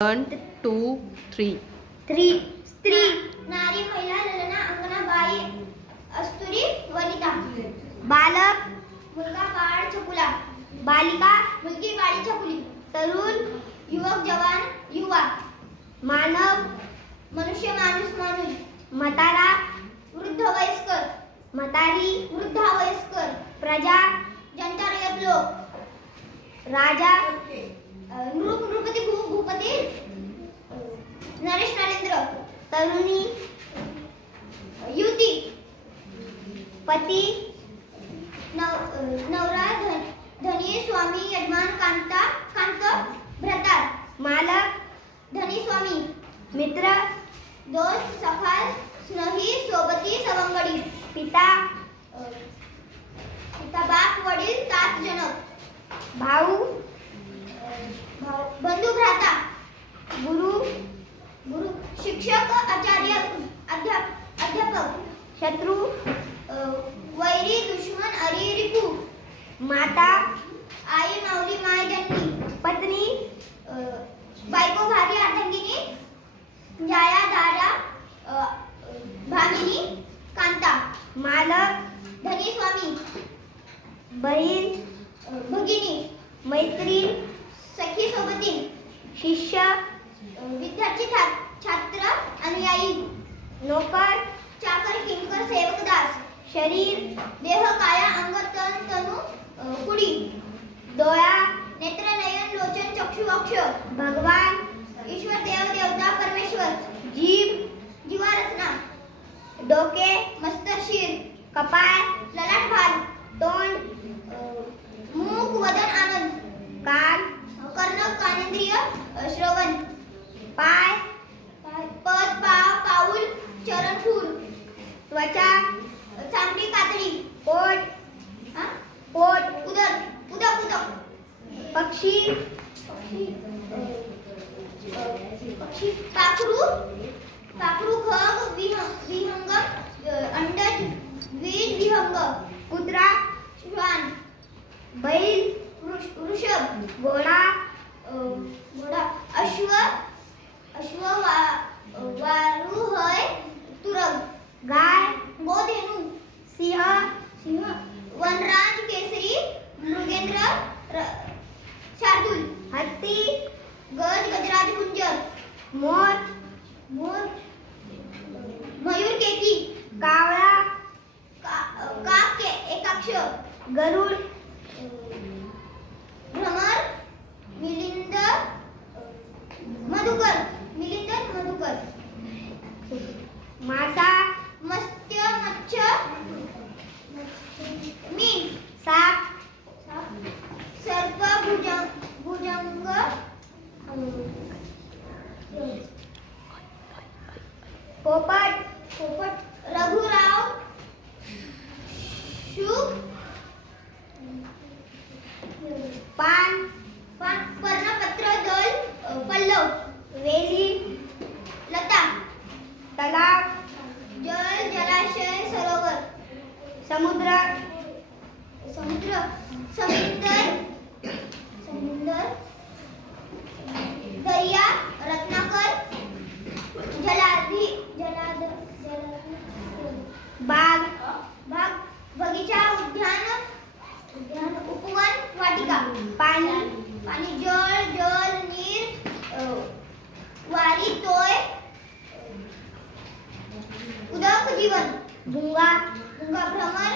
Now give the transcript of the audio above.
1 2 3 स्त्री नारी महिला ललना अंगना बाई अस्तुरी वनिता बालक मुलगा बाळ छकुला बालिका मुलगी बाळी छकुली तरुण युवक जवान युवा मानव मनुष्य माणूस माणूस म्हातारा वृद्ध वयस्कर म्हातारी वृद्धा वयस्कर प्रजा जनता रयत लोक राजा नृप नृपती भूपती नरेश नरेंद्र तरुणी युवती पती नवरा धनी स्वामी यजमान कांता कांत भ्रतार मालक धनी स्वामी मित्र दोस्त सखा स्नेही सोबती सवंगडी पिता बाप वडील तात जनक भाऊ बंधू भ्राता गुरु शिक्षक आचार्य अध्यापक शत्रु वैरी दुश्मन अरी रिपू माता आई माऊली माय जननी पत्नी बायको भारी अर्धांगिनी जाया दारा भामिनी कांता मालक धनी स्वामी बहीण भगिनी मैत्रीण सखी सोबतीन शिष्य विद्यार्थी छात्र अनुयायी नोकर चाकर किंकर सेवक दास शरीर देह काया अंग तन तनु कुडी डोळा नेत्र नयन लोचन चक्षु अक्ष भगवान ईश्वर देव देवता परमेश्वर जीव जीवा रचना डोके मस्तक शिर कपाळ ललाट भाल तोंड मुख वदन आनंद कान कर्ण कानेंद्रिय श्रवण पाय पद पाव पाऊल चरण फूल त्वचा चामडी कातडी पोट उदक पक्षी पाखरू घग विहंग अंडज द्विज विहंग कुत्रा श्वान बैल वृषभ घोडा अश्व वारुहय तुरग गाय गोधेनु सिंह वनराज केसरी मृगेंद्र शार्दूल हत्ती गज गजराज कुंजर मोर मयूर केकी कावळा काक एकाक्ष गरुड भ्रमर मिलिंद मधुकर मासा मत्स्य मीन साप सर्प भुजंग पोपट रघुराव शुक पान पर्णपत्र दल पल्लव वेली लता तलाव जलाशय सरोवर समुद्र समुद्र दर्या रत्नाकर जलाद बाग बगीचा उद्यान उपवन वाटिका पाणी जल नीर वारी तोय उदक जीवन भुंगा भ्रमर